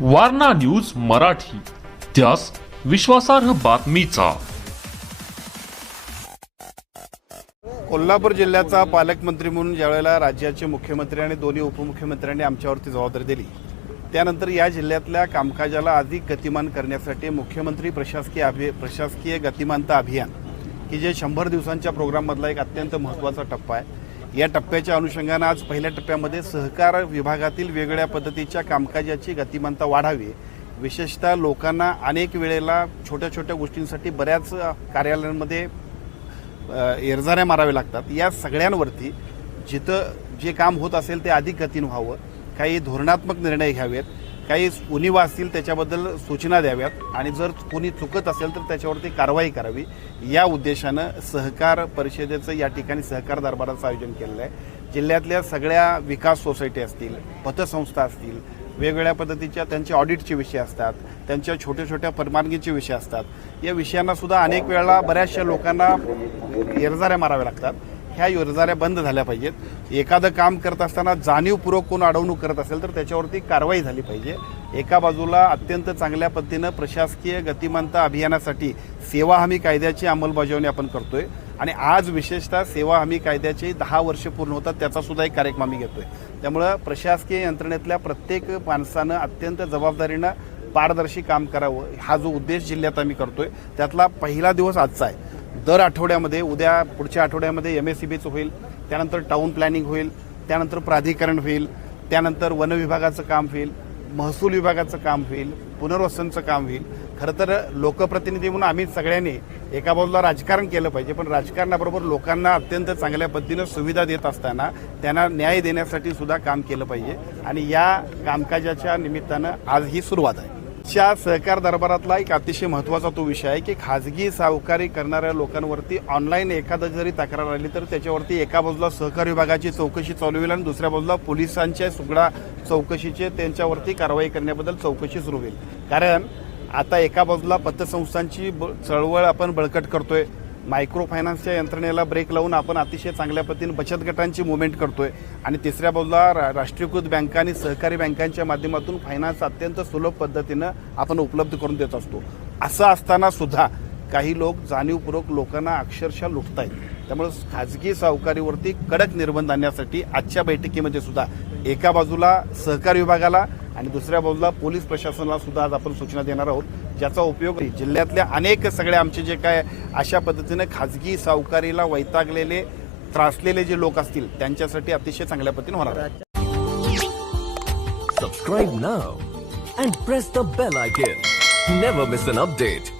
Warna news Marathi, त्यास विश्वासार्ह बातमीचा। कोल्हापूर जिल्ह्याचा पालकमंत्री म्हणून ज्यावेळेला राज्याचे मुख्यमंत्री आणि दोन्ही उपमुख्यमंत्र्यांनी आमच्यावरती जबाबदारी दिली, त्यानंतर या जिल्ह्यातल्या कामकाजाला अधिक गतिमान करण्यासाठी मुख्यमंत्री प्रशासकीय गतिमानता अभियान, की जे 100 दिवसांच्या प्रोग्राममधला एक अत्यंत महत्त्वाचा टप्पा आहे, या टप्प्याच्या अनुषंगाने आज पहिल्या टप्प्यामध्ये सहकार विभागातील वेगवेगळ्या पद्धतीच्या कामकाजाची गतिमानता वाढावी, विशेषतः लोकांना अनेक वेळेला छोट्या छोट्या गोष्टींसाठी बऱ्याच कार्यालयांमध्ये एरझाऱ्या माराव्या लागतात। या सगळ्यांवरती जिथं जे काम होत असेल ते अधिक गतीनं व्हावं, काही धोरणात्मक निर्णय घ्यावेत, काही उणिवा असतील त्याच्याबद्दल सूचना द्याव्यात आणि जर कोणी चुकत असेल तर त्याच्यावरती कारवाई करावी, या उद्देशानं सहकार परिषदेचं या ठिकाणी सहकार दरबाराचं आयोजन केलेलं आहे। जिल्ह्यातल्या सगळ्या विकास सोसायटी असतील, पतसंस्था असतील, वेगवेगळ्या पद्धतीच्या त्यांचे ऑडिटचे विषय असतात, त्यांच्या छोट्या छोट्या परवानगीचे विषय असतात, या विषयांना सुद्धा अनेक वेळा बऱ्याचशा लोकांना एरझाऱ्या माराव्या लागतात। ह्या एरझाऱ्या बंद झाल्या पाहिजेत। एखादं काम करत असताना जाणीवपूर्वक कोण अडवणूक करत असेल तर त्याच्यावरती कारवाई झाली पाहिजे। एका बाजूला अत्यंत चांगल्या पद्धतीनं प्रशासकीय गतिमानता अभियानासाठी सेवा हमी कायद्याची अंमलबजावणी आपण करतोय आणि आज विशेषतः सेवा हमी कायद्याचे 10 वर्ष पूर्ण होतात, त्याचा सुद्धा एक कार्यक्रम आम्ही घेतोय। त्यामुळे प्रशासकीय यंत्रणेतल्या प्रत्येक माणसानं अत्यंत जबाबदारीनं पारदर्शी काम करावं, हा जो उद्देश जिल्ह्यात आम्ही करतोय त्यातला पहिला दिवस आजचा आहे। दर आठवड्यामध्ये उद्या पुढच्या आठवड्यामध्ये MSEBचं होईल, त्यानंतर टाउन प्लॅनिंग होईल, त्यानंतर प्राधिकरण होईल, त्यानंतर वन विभागाचं काम होईल, महसूल विभागाचं काम होईल, पुनर्वसनचं काम होईल। खरं तर लोकप्रतिनिधी म्हणून आम्ही सगळ्यांनी एका बाजूला राजकारण केलं पाहिजे, पण राजकारणाबरोबर लोकांना अत्यंत चांगल्या पद्धतीनं सुविधा देत असताना त्यांना न्याय देण्यासाठी सुद्धा काम केलं पाहिजे आणि या कामकाजाच्या निमित्तानं आज ही सुरुवात आहे। च्या सहकार दरबारातला एक अतिशय महत्त्वाचा तो विषय आहे की खाजगी सावकारी करणाऱ्या लोकांवरती ऑनलाईन एखादा जरी तक्रार आली तर त्याच्यावरती एका बाजूला सहकार विभागाची चौकशी चालू होईल आणि दुसऱ्या बाजूला पोलिसांच्या सुगडा चौकशीचे त्यांच्यावरती कारवाई करण्याबद्दल चौकशी सुरू होईल। कारण आता एका बाजूला पतसंस्थांची चळवळ आपण बळकट करतोय, मायक्रो फायनान्सच्या यंत्रणेला ब्रेक लावून आपण अतिशय चांगल्या पद्धतीने बचत गटांची मुवमेंट करतोय आणि तिसऱ्या बाजूला राष्ट्रीयकृत बँका आणि सहकारी बँकांच्या माध्यमातून फायनान्स अत्यंत सुलभ पद्धतीनं आपण उपलब्ध करून देत असतो। असं असताना सुद्धा काही लोक जाणीवपूर्वक लोकांना अक्षरशः लुटतायत। त्यामुळे खाजगी सावकारीवरती कडक निर्बंध आणण्यासाठी आजच्या बैठकीमध्ये सुद्धा एका बाजूला सहकार विभागाला आणि दुसऱ्या बाजूला पोलीस प्रशासनाला सुद्धा आज आपण सूचना देणार आहोत, ज्याचा उपयोग जिल्ह्यातल्या अनेक सगळे आमचे जे काय अशा पद्धतीने खाजगी सावकारीला वैतागलेले त्रासलेले जे लोक असतील त्यांच्यासाठी अतिशय चांगल्या पद्धतीने होणार आहे। Subscribe now and press the bell icon. Never miss an update.